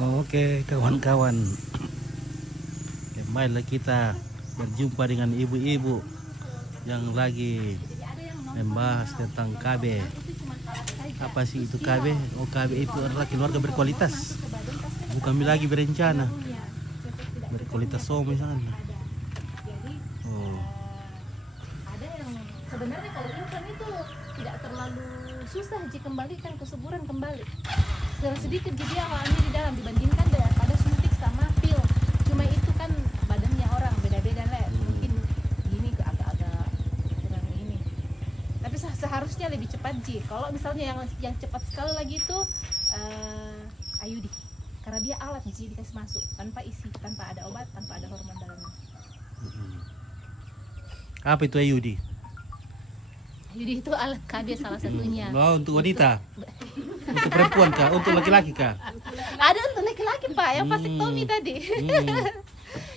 Oke, kawan-kawan, kembali kita berjumpa dengan ibu-ibu yang lagi membahas tentang KB. Apa sih itu KB? Oh, KB itu adalah keluarga berkualitas. Bukan lagi berencana. Berkualitas misalnya. Oh. Ada yang sebenarnya kalau income itu tidak terlalu susah jika kembalikan kesuburan kembali. Sedikit jadi awalnya di dalam dibandingkan daripada suntik sama pil. Cuma itu kan badannya orang beda-beda lah. Mungkin gini agak-agak kurang ini. Tapi seharusnya lebih cepat Ji. Kalau misalnya yang cepat sekali lagi itu IUD. Karena dia alat Ji dikasih masuk tanpa isi, tanpa ada obat, tanpa ada hormon dalamnya. Apa itu IUD? IUD itu alat KB salah satunya. Oh, untuk wanita. Untuk perempuan kah? Untuk laki-laki kah? Ada untuk laki-laki Pak, yang vasektomi tadi.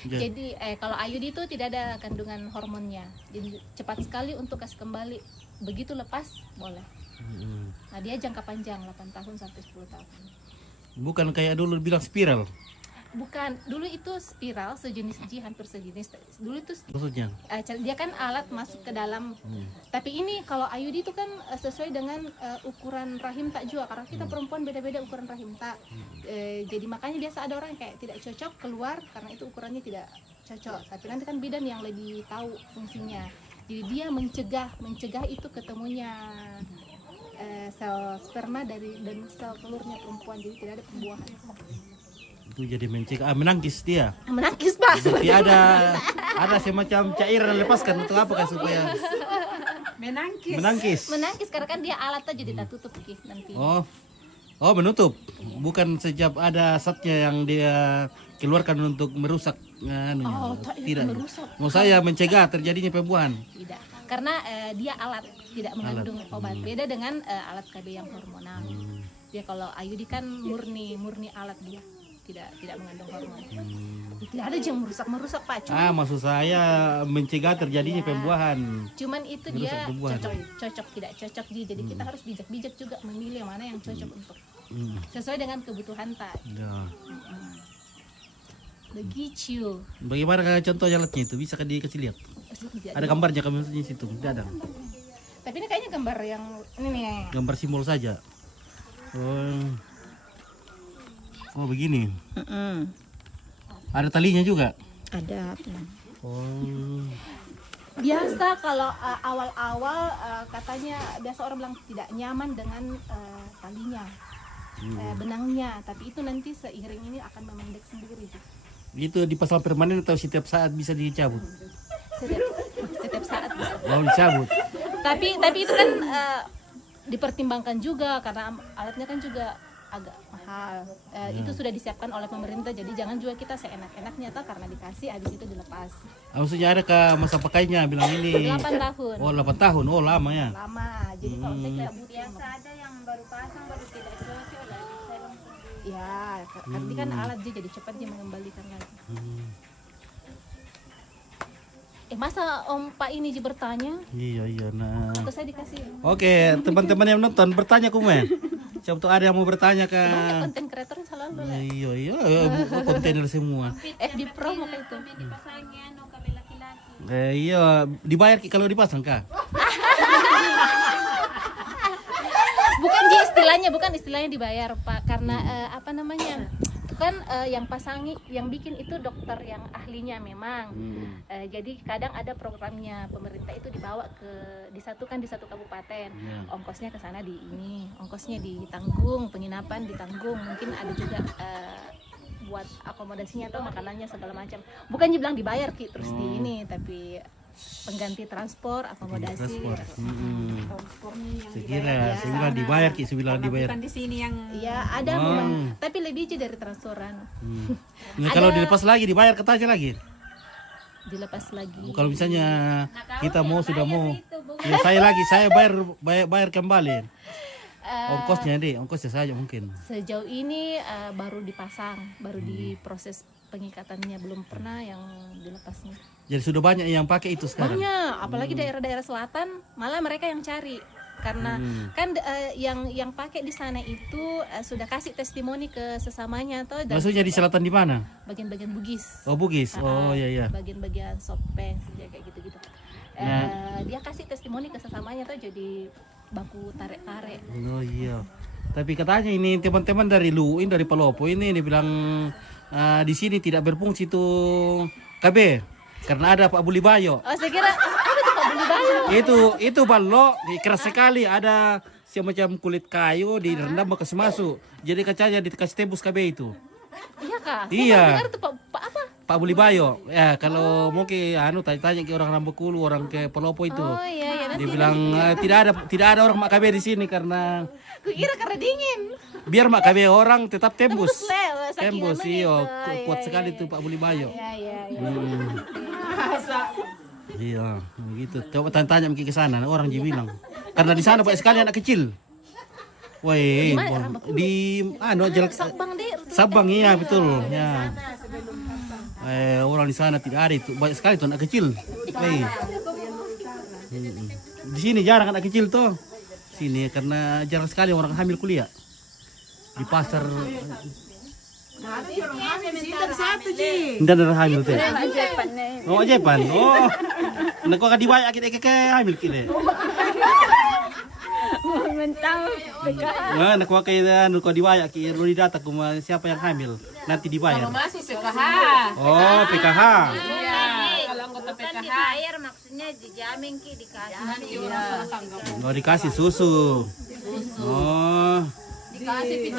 Jadi kalau IUD itu tidak ada kandungan hormonnya. Jadi cepat sekali untuk kasih kembali. Begitu lepas boleh. Nah, dia jangka panjang 8 tahun sampai 10 tahun. Bukan kayak dulu bilang spiral. Bukan, dulu itu spiral sejenis Ji, hampir sejenis. Dulu itu Maksudnya? dia kan alat masuk ke dalam. Tapi ini kalau IUD itu kan sesuai dengan ukuran rahim tak juga, karena kita perempuan beda-beda ukuran rahim tak. Jadi makanya biasa ada orang yang kayak tidak cocok keluar karena itu ukurannya tidak cocok. Tapi nanti kan bidan yang lebih tahu fungsinya. Jadi dia mencegah itu ketemunya sel sperma dan sel telurnya perempuan, jadi tidak ada pembuahan. Itu jadi mencegah, menangkis dia. Menangkis Pak. Jadi ada semacam cairan yang lepaskan untuk apa kan supaya menangkis. Karena kan dia alat aja tidak tutup nanti. Oh menutup. Bukan sejak ada zatnya yang dia keluarkan untuk merusak tidak. Merusak. Mau saya mencegah terjadinya pembuahan. Tidak. Karena dia alat tidak mengandung obat. Beda dengan alat KB yang hormonal. Dia kalau IUD kan murni alat dia. Tidak mengandung hormon. Tidak ada yang merusak Pak. Maksud saya mencegah terjadinya pembuahan. Cuman itu dia cocok tidak cocok dia. Jadi kita harus bijak-bijak juga memilih mana yang cocok untuk sesuai dengan kebutuhan tak. Ya. Begitu. Bagaimana contoh alatnya itu? Bisa dikasih lihat? Ada gambarnya kami di situ? Tidak ada. Tapi ini kayaknya gambar yang ini nih. Gambar simbol saja. Oh begini. Ada talinya juga? Ada. Oh. Biasa kalau awal-awal katanya biasa orang bilang tidak nyaman dengan talinya, benangnya. Tapi itu nanti seiring ini akan memendek sendiri. Itu dipasang permanen atau setiap saat bisa dicabut? Setiap saat bisa. Oh dicabut. Tapi itu kan dipertimbangkan juga karena alatnya kan juga agak mahal. Itu sudah disiapkan oleh pemerintah, jadi jangan juga kita seenak-enaknya karena dikasih habis itu dilepas. Maksudnya ada ke masa pakainya bilang ini 8 tahun. Oh 8 tahun, oh lama ya. Lama, jadi kalau saya kayak biasa ada yang baru pasang baru tidak cocok lah bisa langsung ya, nanti kan alat dia jadi cepat dia mengembalikan lagi. Masa Om Pak ini bertanya? Iya nah. Atau saya dikasih? Oke, teman-teman yang nonton bertanya kume. Coba ada yang mau bertanya ke Banyak konten kreator selalu lah. Iya, kontainer semua. FB promo kayak itu. dipasangnya no kami laki-laki. Iya, dibayar kalau dipasang kah? Bukan istilahnya dibayar Pak, karena apa namanya? Kan yang pasangi, yang bikin itu dokter yang ahlinya memang. Jadi kadang ada programnya pemerintah itu dibawa disatukan di satu kabupaten. Ongkosnya ke sana ongkosnya ditanggung, penginapan ditanggung, mungkin ada juga buat akomodasinya atau makanannya segala macam. Bukan dibilang dibayar terus di ini, tapi pengganti transport, akomodasi. Saya dibayar dibayar. Bukan di sini yang Iya, ada memang, tapi lebih aja dari transferan. Kalau dilepas lagi dibayar katanya lagi. Dilepas lagi. Kalau misalnya kita sudah mau, ya saya bayar kembali. Ongkosnya saja mungkin. Sejauh ini baru dipasang, baru diproses pengikatannya, belum pernah yang dilepasnya. Jadi sudah banyak yang pakai itu sekarang. Banyak, apalagi daerah-daerah selatan, malah mereka yang cari. karena kan yang pakai di sana itu sudah kasih testimoni ke sesamanya atau Maksudnya di selatan di mana? bagian-bagian Bugis. Oh Bugis. Oh iya. Bagian-bagian Sopeng kayak gitu-gitu. Dia kasih testimoni ke sesamanya tuh jadi baku tarik-tarik. Oh iya. Tapi katanya ini teman-teman dari Luin, dari Palopo ini dibilang di sini tidak berfungsi tuh KB karena ada Pak Bulibayo. Oh, saya kira apa tuh Pak Bulibayo? Itu balok keras sekali, ada semacam kulit kayu direndam bekas masuk. Jadi kacanya dikasih tembus KB itu. Iya kak. Iya. Saya dengar tuh Pak apa? Pak Bulibayo. Ya kalau mungkin tanya-tanya ke orang Rambekulu, orang ke Palopo itu. Oh iya nanti. Dia bilang tidak ada orang Mak KB di sini karena Kukira karena dingin. biar Mak KB orang tetap tembus. Tembus, saking Tembus lamanya iyo, itu. kuat Iya, sekali iya, tuh Pak Bulibayo. Iya. Iya, begitu. Coba tanya mungkin ke sana, orang dia bilang. Karena di sana banyak sekali anak kecil. Woi, di Sabang deh. Sabang iya betul, ya. Orang di sana tidak ada itu, banyak sekali tuh anak kecil. Woi. Di sini jarang anak kecil tuh. Sini karena jarang sekali orang hamil kuliah. Di pasar tidak ada hamil tuh. Oh, Jepan. Oh. Nak kau kadi baik akit hamil kile. Mentang Nah, nak kau kaya kau dibayar ki ruli data kuma siapa yang hamil nanti dibayar. Masih PKH. Oh, PKH. Iya, kalau anggota bukan PKH. dibayar maksudnya dijamin ki dikasih. Oh, dikasih susu. Oh. Dikasih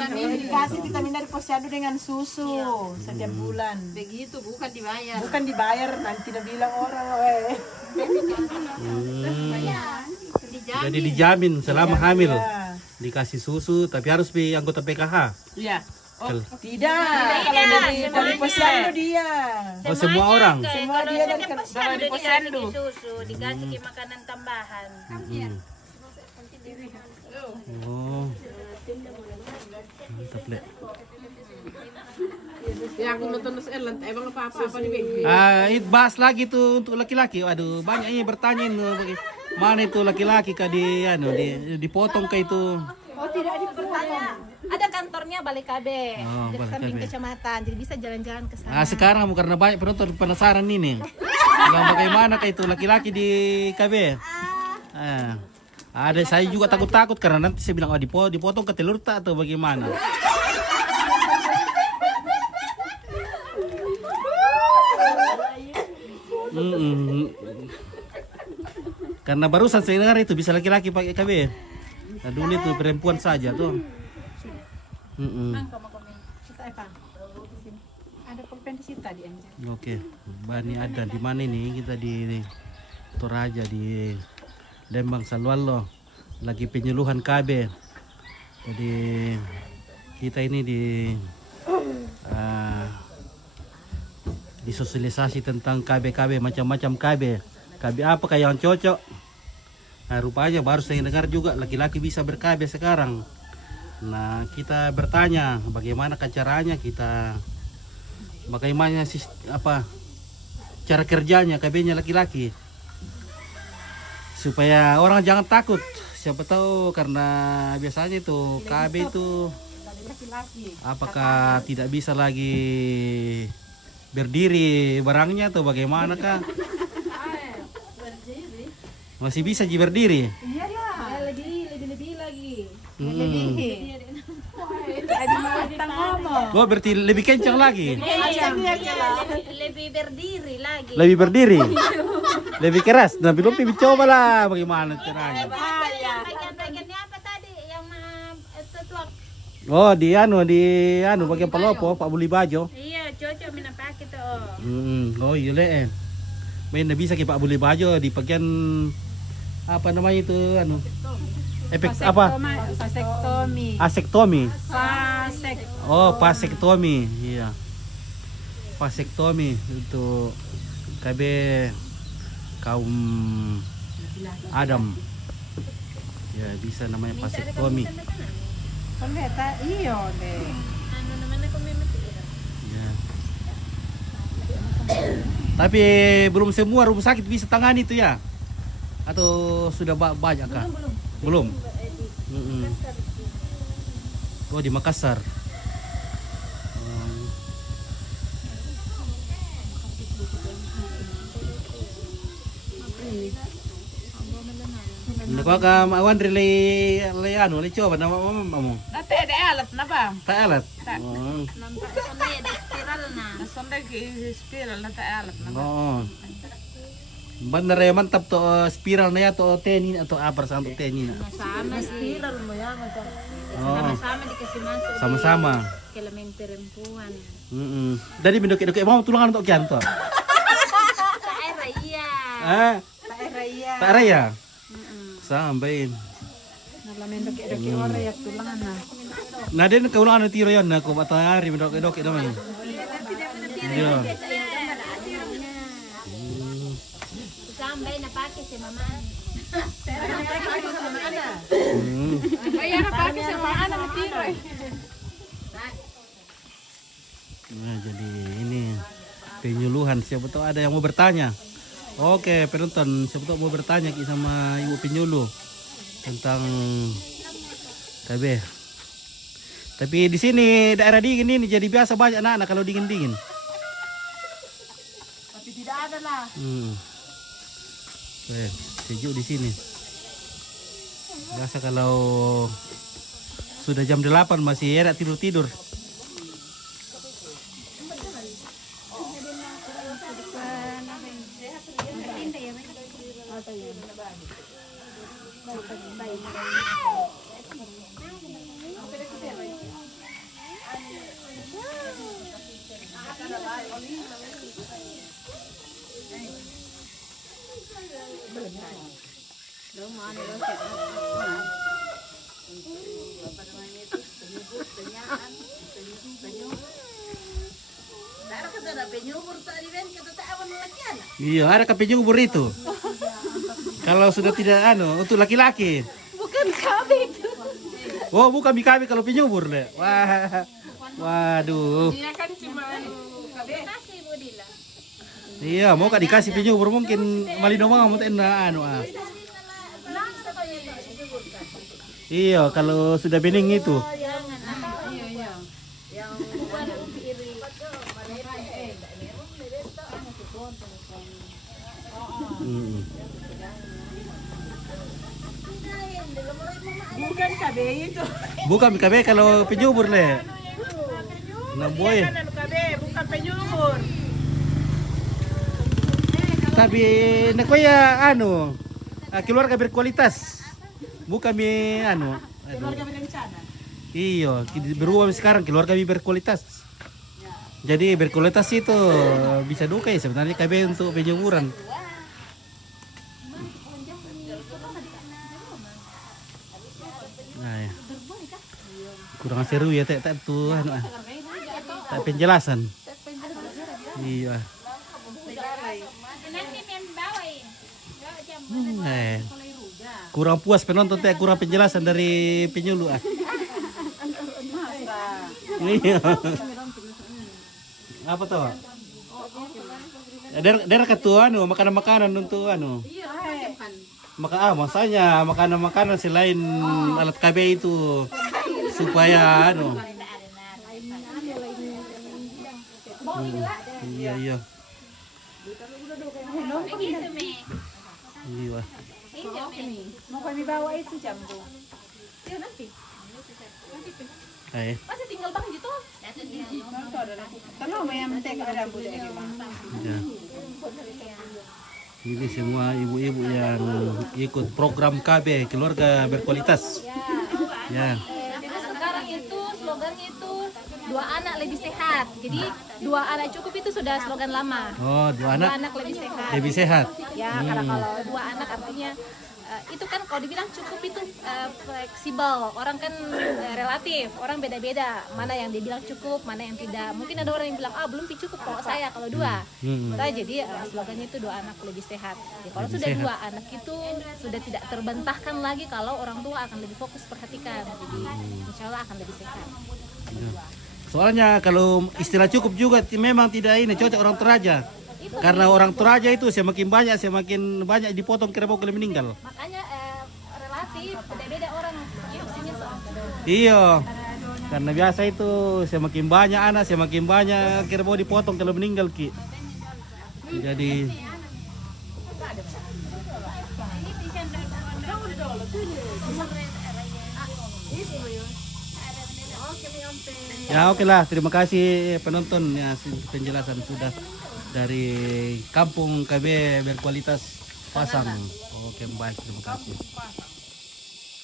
vitamin dari posyandu dengan susu setiap bulan. Begitu, bukan dibayar. Bukan dibayar, nanti tidak bilang orang. Weh. Jadi dijamin selama hamil. Ya. Dikasih susu tapi harus anggota PKH. Iya. Tidak, kalau dari posyandu dia. Oh, semua orang. Semua dia dari Kalau di posyandu susu dikasih ke makanan tambahan. Oh. Mantap, Le. Ya aku nonton Erland, emang apa-apa di Bengki. Bahas lagi tuh untuk laki-laki. Waduh, banyak ini bertanya mana itu laki-laki kah dipotong kah itu? Oh tidak bertanya. Ada kantornya Balai KB Oh, di Balai samping KB. kecamatan, jadi bisa jalan-jalan ke sana. Sekarang karena banyak penonton penasaran ini. Bilang bagaimana kah itu laki-laki di KB? Ada saya juga takut-takut karena nanti saya bilang dipotong ke telur tak atau bagaimana? Karena barusan saya dengar itu bisa laki-laki pakai KB. Nah, dulu itu perempuan saja tuh. Ada pulpen di situ tadi aja. Oke, Bani ada di mana ini? Kita di Toraja di Lembang Salwallo. Lagi penyuluhan KB. Jadi kita ini disosialisasi tentang KB macam-macam KB. KB apa kayak yang cocok? Nah, rupanya baru saya dengar juga laki-laki bisa ber-KB sekarang. Nah, kita bertanya bagaimana caranya bagaimana cara kerjanya KB-nya laki-laki supaya orang jangan takut. Siapa tahu karena biasanya itu KB itu apakah tidak bisa lagi berdiri barangnya atau bagaimana kah? Masih bisa berdiri. Iya ya, lebih lagi. Oh, berarti lebih kencang lagi. Lebih berdiri lagi. Lebih berdiri. Lebih keras. Nah, belum coba lah bagaimana caranya. Bagian-bagiannya apa tadi yang tutup? Oh, di bagian Palopo, Pak Bulibajo. Iya, cocok mina pakai tuh. Oh, iya le. Main bisa ke Pak Bulibajo di bagian apa namanya itu efek apa? Asektomi. Oh, vasektomi. Iya. Vasektomi itu KB kaum Adam. Ya, bisa namanya vasektomi. Pendeta, iyo deh. Anu namanya kok memang Ya. Tapi belum semua rumah sakit bisa tangani itu ya? Atau sudah banyak kah? Belum. Oh, di Makassar. Nakuha ka maawan rin lay ano, lay coba na mo. Dati ada alat na ba? Taalat. Nampak sonda ya di spiral na. Nasonda spiral na alat na ba? Oo. Banda rin mantap to spiral na ya to tenin atau apa sa untuk tenin. Sama spiral mo yan. Oo. Sama-sama dikasih masuk Sama-sama. di kelamin perempuan. Dari bindok-bindok mau tulangan untuk kian to. Tak air iya. Ah, Tak raya. tak raya. Sambain. Nalamin doki ora ya tulangan na. Nah, din kaulangan tiro yon na ko matahari bindok-bindok naman. Iya. Sampai na pakai si mama. Kaya na pakai sama anak tiro. Nah, jadi ini penyuluhan. Siapa tahu ada yang mau bertanya. Oke, penonton, siapa tahu mau bertanya sama Ibu Penyuluh tentang KB. Tapi di sini daerah dingin ini jadi biasa banyak anak-anak kalau dingin-dingin. Tapi tidak ada lah. Sejuk di sini. Biasa kalau sudah jam 8 masih enak tidur-tidur. Iya, ada kape nyubur itu. Kalau sudah tidak untuk laki-laki. Bukan kami itu. Oh, bukan kami kalau penyubur deh. Wah. Waduh. Dia kan cuma Kasih Budila. Iya, mau kak dikasih penyubur mungkin malino mau Iya, kalau sudah bening itu. Bukan KB itu. Bukan KB kalau penyubur le. Nah boy. Kan KB bukan penyumur. Tapi nakoya keluarga berkualitas. Bukan Keluarga berencana. Iya, berubah sekarang keluarga berkualitas. Jadi berkualitas itu bisa duka ya sebenarnya KB untuk penyumuran. Nah, ya. Kurang seru ya tak tuh tak penjelasan. Iya. Kurang puas penonton teh kurang penjelasan dari penyuluh. Iya. Apa tuh? Daerah ketua makanan-makanan untuk masanya makanan-makanan selain alat KB itu supaya iya. Begitu, Mi. Iya. Mau kami bawa itu jambu. Ya nanti. Masih tinggal bang gitu. Kalau yang mentega ada budaya di mana? Ya. Ini semua ibu-ibu yang ikut program KB keluarga berkualitas. Ya. Sekarang itu slogannya itu 2 anak lebih sehat. Jadi 2 anak cukup itu sudah slogan lama. Oh, 2 2 anak anak lebih sehat. lebih sehat. Ya, karena kalau 2 anak artinya itu kan kalau dibilang cukup itu fleksibel. Orang kan relatif, orang beda-beda. Mana yang dibilang cukup, mana yang tidak. Mungkin ada orang yang bilang belum cukup kalau saya kalau 2. Nah, jadi slogannya itu 2 anak lebih sehat. Jadi, kalau Lebih sudah sehat. 2 anak itu sudah tidak terbantahkan lagi kalau orang tua akan lebih fokus perhatikan. Jadi insya Allah akan lebih sehat. Soalnya kalau istilah cukup juga memang tidak cocok orang toraja. Karena orang toraja itu semakin banyak dipotong kira-kira meninggal. Makanya relatif Iya. Karena biasa itu semakin banyak anak, semakin banyak kerbau dipotong kalau meninggal Ki. Jadi ya oke lah, terima kasih penonton ya, penjelasan sudah dari kampung KB berkualitas Pasang. Oke baik, terima kasih.